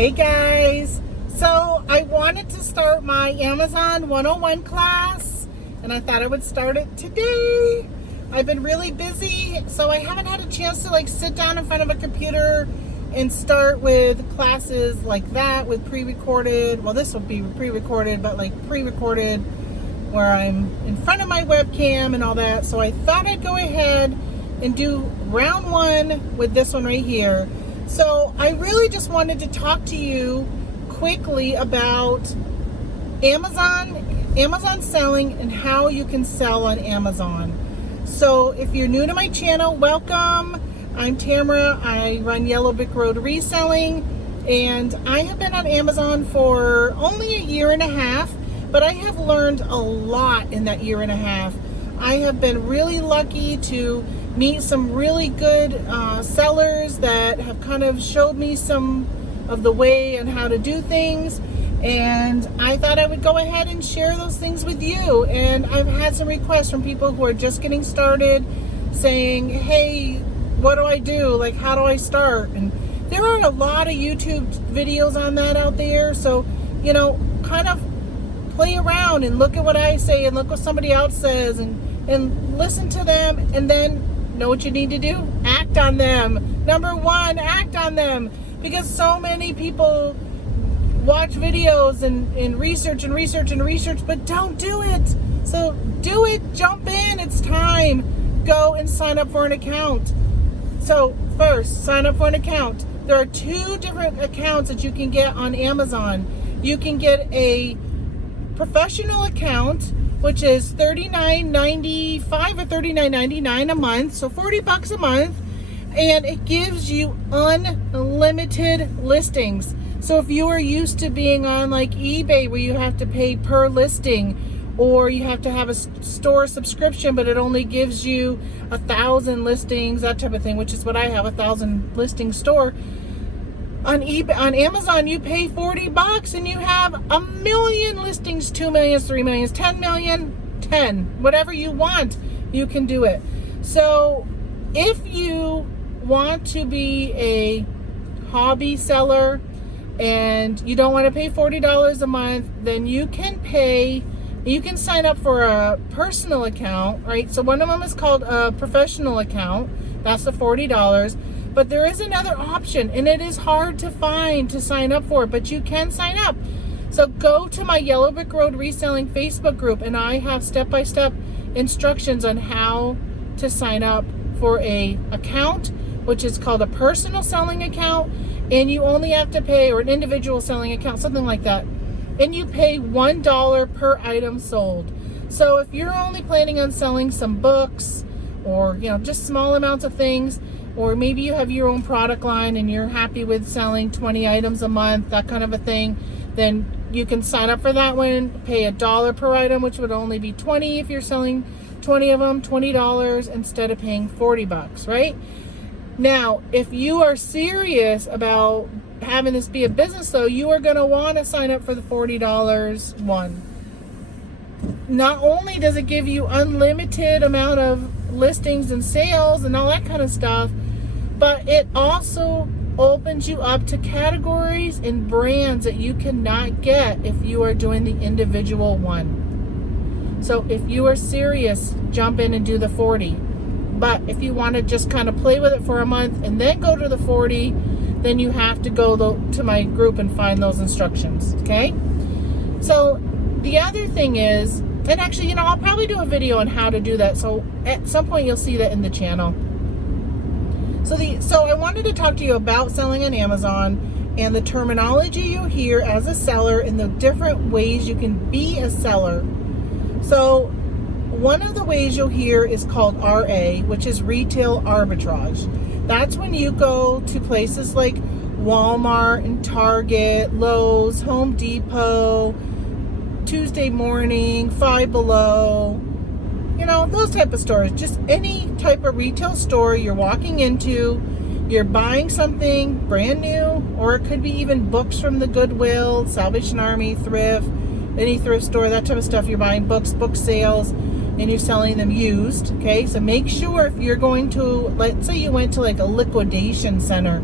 Hey guys, so I wanted to start my Amazon 101 class and I thought I would start it today. I've been really busy, so I haven't had a chance to sit down in front of a computer and start with classes like that with pre-recorded. Well, this would be pre-recorded, but pre-recorded where I'm in front of my webcam and all that. So I thought I'd go ahead and do round one with this one right here. So I really just wanted to talk to you quickly about Amazon selling and how you can sell on Amazon. So if you're new to my channel, welcome. I'm Tamara. I run Yellow Brick Road Reselling, and I have been on Amazon for only a year and a half, but I have learned a lot in that year and a half. I have been really lucky to meet some really good sellers that have kind of showed me some of the way and how to do things, and I thought I would go ahead and share those things with you. And I've had some requests from people who are just getting started saying, hey, what do I do? How do I start? And there are a lot of YouTube videos on that out there, so kind of play around and look at what I say and look what somebody else says and listen to them, and then know what you need to do? Act on them. Number one, act on them. Because so many people watch videos and research, but don't do it. So do it, jump in, it's time. Go and sign up for an account. So first, sign up for an account. There are two different accounts that you can get on Amazon. You can get a professional account, which is $39.95 or $39.99 a month, so $40 a month, and it gives you unlimited listings. So if you are used to being on eBay, where you have to pay per listing, or you have to have a store subscription, but it only gives you 1,000 listings, that type of thing, which is what I have, 1,000 listing store. On Amazon, you pay $40 and you have 1 million listings, 2 million, 3 million, 10 million, 10, whatever you want, you can do it. So if you want to be a hobby seller and you don't want to pay $40 a month, then you can sign up for a personal account, right? So one of them is called a professional account. That's the $40. But there is another option, and it is hard to find to sign up for, but you can sign up. So go to my Yellow Brick Road Reselling Facebook group, and I have step-by-step instructions on how to sign up for a account, which is called a personal selling account, and you only have to pay, or an individual selling account, something like that, and you pay $1 per item sold. So if you're only planning on selling some books or just small amounts of things, or maybe you have your own product line and you're happy with selling 20 items a month, that kind of a thing, then you can sign up for that one, pay $1 per item, which would only be 20 if you're selling 20 of them, $20 instead of paying $40, right? Now, if you are serious about having this be a business, though, you are going to want to sign up for the $40 one. Not only does it give you unlimited amount of listings and sales and all that kind of stuff, but it also opens you up to categories and brands that you cannot get if you are doing the individual one. So if you are serious, jump in and do the 40. But if you want to just kind of play with it for a month and then go to the 40, then you have to go to my group and find those instructions, okay? So the other thing is, and actually, I'll probably do a video on how to do that. So at some point you'll see that in the channel. So I wanted to talk to you about selling on Amazon and the terminology you hear as a seller and the different ways you can be a seller. So one of the ways you'll hear is called RA, which is retail arbitrage. That's when you go to places like Walmart and Target, Lowe's, Home Depot, Tuesday Morning, Five Below, those type of stores. Just any type of retail store you're walking into, you're buying something brand new, or it could be even books from the Goodwill, Salvation Army, thrift, any thrift store, that type of stuff. You're buying books, book sales, and you're selling them used, okay? So make sure if you're going to, let's say you went to a liquidation center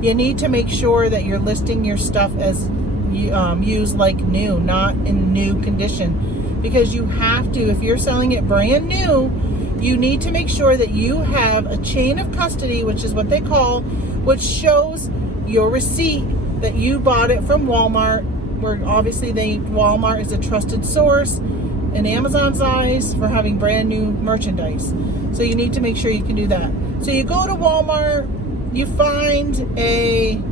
You need to make sure that you're listing your stuff as used like new, not in new condition, because you have to, if you're selling it brand new, you need to make sure that you have a chain of custody, which is what they call, which shows your receipt that you bought it from Walmart, where obviously Walmart is a trusted source in Amazon's eyes for having brand new merchandise. So you need to make sure you can do that. So you go to Walmart, you find a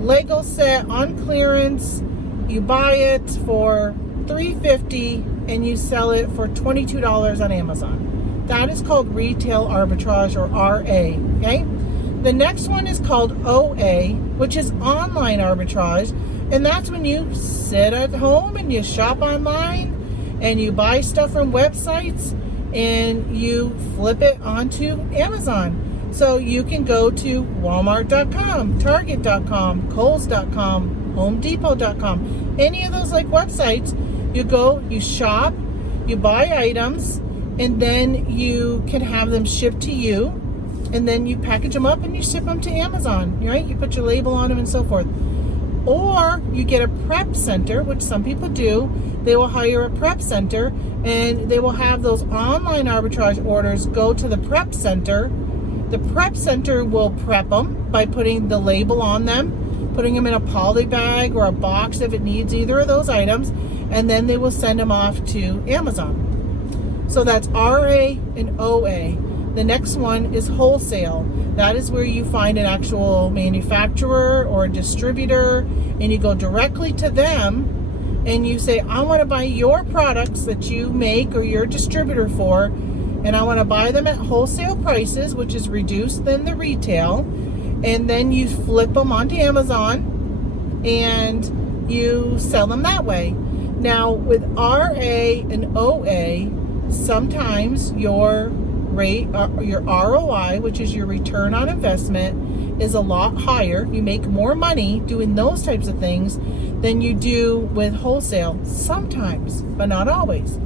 Lego set on clearance, you buy it for $3.50 and you sell it for $22 on Amazon. That is called retail arbitrage, or RA, okay? The next one is called OA, which is online arbitrage, and that's when you sit at home and you shop online and you buy stuff from websites and you flip it onto Amazon. So you can go to Walmart.com, Target.com, Kohl's.com, HomeDepot.com, any of those like websites. You go, you shop, you buy items, and then you can have them shipped to you, and then you package them up and you ship them to Amazon, right? You put your label on them and so forth. Or you get a prep center, which some people do. They will hire a prep center and they will have those online arbitrage orders go to the prep center. The prep center will prep them by putting the label on them, putting them in a poly bag or a box if it needs either of those items, and then they will send them off to Amazon. So that's RA and OA. The next one is wholesale. That is where you find an actual manufacturer or a distributor and you go directly to them and you say, I want to buy your products that you make or your distributor for, and I want to buy them at wholesale prices, which is reduced than the retail, and then you flip them onto Amazon and you sell them that way. Now with RA and OA, sometimes your rate, your ROI, which is your return on investment, is a lot higher. You make more money doing those types of things than you do with wholesale, sometimes, but not always.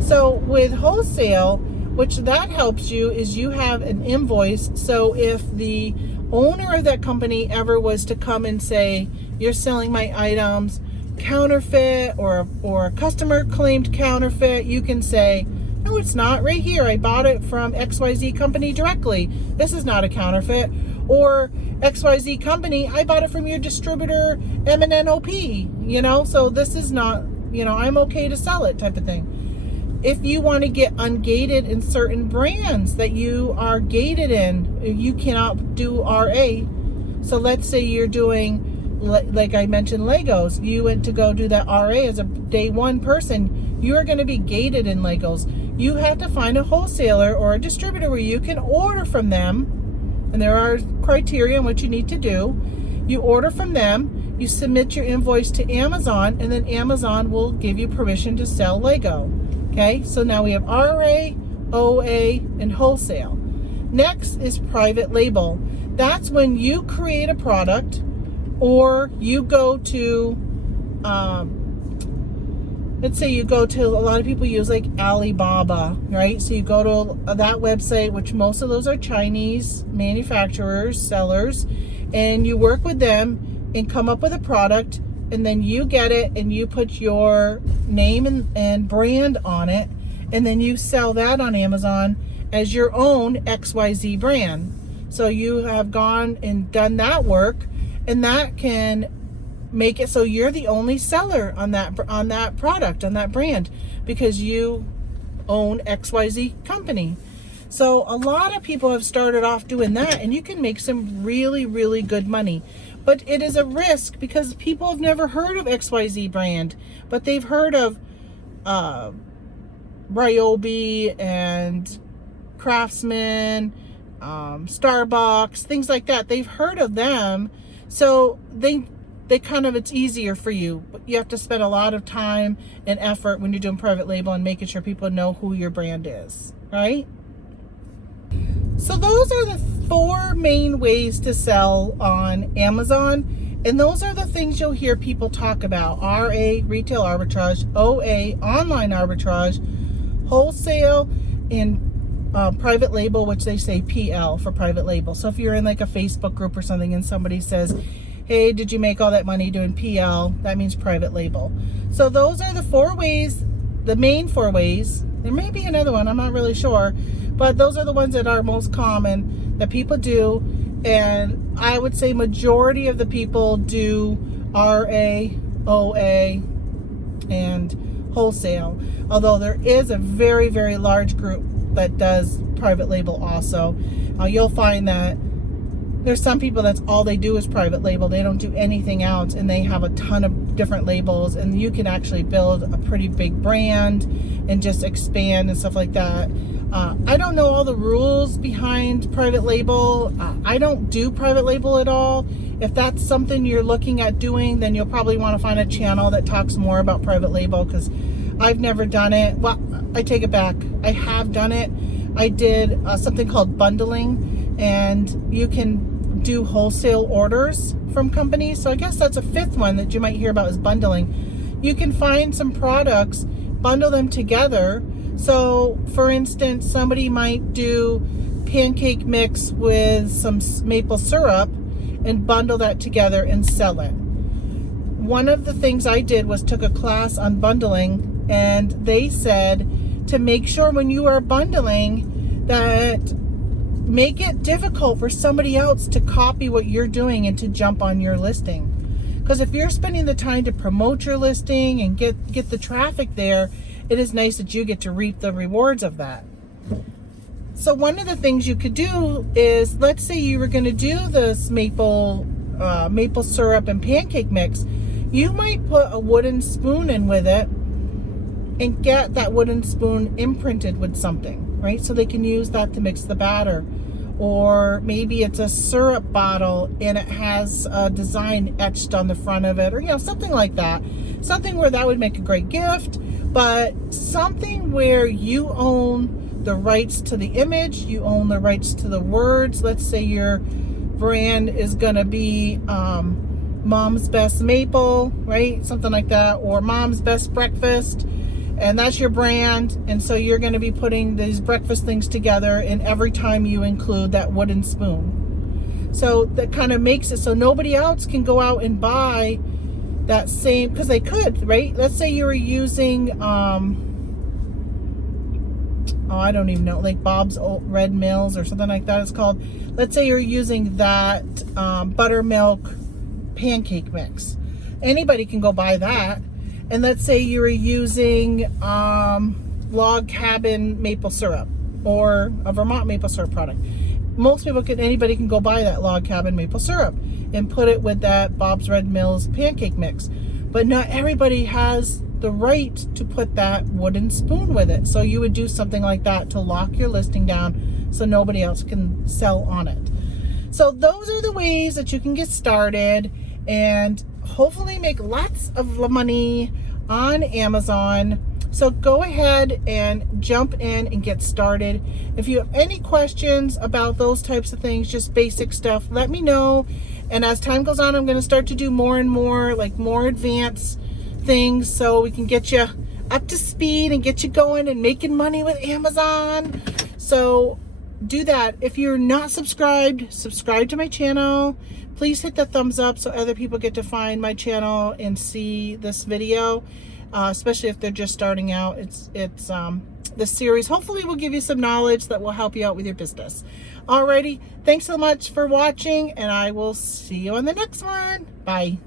So with wholesale, which that helps you, is you have an invoice. So if the owner of that company ever was to come and say, you're selling my items counterfeit or a customer claimed counterfeit, you can say, no, it's not, right here, I bought it from XYZ company directly, this is not a counterfeit. Or XYZ company, I bought it from your distributor MNNOP, you know, so this is not, you know, I'm okay to sell it type of thing. If you want to get ungated in certain brands that you are gated in, you cannot do RA. So let's say you're doing, like I mentioned, Legos. You went to go do that RA as a day one person. You are going to be gated in Legos. You have to find a wholesaler or a distributor where you can order from them. And there are criteria in what you need to do. You order from them, you submit your invoice to Amazon, and then Amazon will give you permission to sell Lego. Okay, so now we have RA, OA, and wholesale. Next is private label. That's when you create a product, or you go to, let's say you go to, a lot of people use like Alibaba, right? So you go to that website, which most of those are Chinese manufacturers, sellers, and you work with them and come up with a product, and then you get it and you put your name and brand on it, and then you sell that on Amazon as your own XYZ brand. So you have gone and done that work, and that can make it so you're the only seller on that product, on that brand, because you own XYZ company. So a lot of people have started off doing that, and you can make some really, really good money. But it is a risk because people have never heard of XYZ brand, but they've heard of Ryobi and Craftsman, Starbucks, things like that. They've heard of them, so they kind of, it's easier for you. But you have to spend a lot of time and effort when you're doing private label and making sure people know who your brand is, right? So those are the 4 main ways to sell on Amazon, and those are the things you'll hear people talk about: RA, retail arbitrage; OA, online arbitrage; wholesale; and private label, which they say PL for private label. So if you're in like a Facebook group or something and somebody says, hey, did you make all that money doing PL? That means private label. So those are the 4 ways, the main 4 ways. There may be another one, I'm not really sure, but those are the ones that are most common that people do. And I would say majority of the people do RA, OA, and wholesale. Although there is a very, very large group that does private label also. You'll find that there's some people that's all they do is private label. They don't do anything else, and they have a ton of different labels, and you can actually build a pretty big brand and just expand and stuff like that. I don't know all the rules behind private label. I don't do private label at all. If that's something you're looking at doing, then you'll probably want to find a channel that talks more about private label, because I've never done it. Well, I take it back. I have done it. I did something called bundling, and you can do wholesale orders from companies. So I guess that's a 5th one that you might hear about, is bundling. You can find some products, bundle them together. So for instance, somebody might do pancake mix with some maple syrup and bundle that together and sell it. One of the things I did was took a class on bundling, and they said to make sure when you are bundling that make it difficult for somebody else to copy what you're doing and to jump on your listing. Because if you're spending the time to promote your listing and get the traffic there, it is nice that you get to reap the rewards of that. So one of the things you could do is, let's say you were going to do this maple syrup and pancake mix. You might put a wooden spoon in with it and get that wooden spoon imprinted with something, right? So they can use that to mix the batter. Or maybe it's a syrup bottle and it has a design etched on the front of it, or something like that. Something where that would make a great gift, but something where you own the rights to the image, you own the rights to the words. Let's say your brand is gonna be Mom's Best Maple, right? Something like that, or Mom's Best Breakfast. And that's your brand, and so you're going to be putting these breakfast things together, and every time you include that wooden spoon. So that kind of makes it so nobody else can go out and buy that same, because they could, right? Let's say you were using, I don't even know, like Bob's Red Mills or something like that it's called. Let's say you're using that buttermilk pancake mix. Anybody can go buy that. And let's say you were using Log Cabin maple syrup or a Vermont maple syrup product. Anybody can go buy that Log Cabin maple syrup and put it with that Bob's Red Mills pancake mix. But not everybody has the right to put that wooden spoon with it. So you would do something like that to lock your listing down so nobody else can sell on it. So those are the ways that you can get started and hopefully make lots of money on Amazon. So go ahead and jump in and get started. If you have any questions about those types of things, just basic stuff, let me know. And as time goes on, I'm going to start to do more and more, like more advanced things, so we can get you up to speed and get you going and making money with Amazon. So do that. If you're not subscribed, subscribe to my channel. Please hit the thumbs up so other people get to find my channel and see this video, especially if they're just starting out. It's the series hopefully will give you some knowledge that will help you out with your business. Alrighty, thanks so much for watching, and I will see you on the next one. Bye.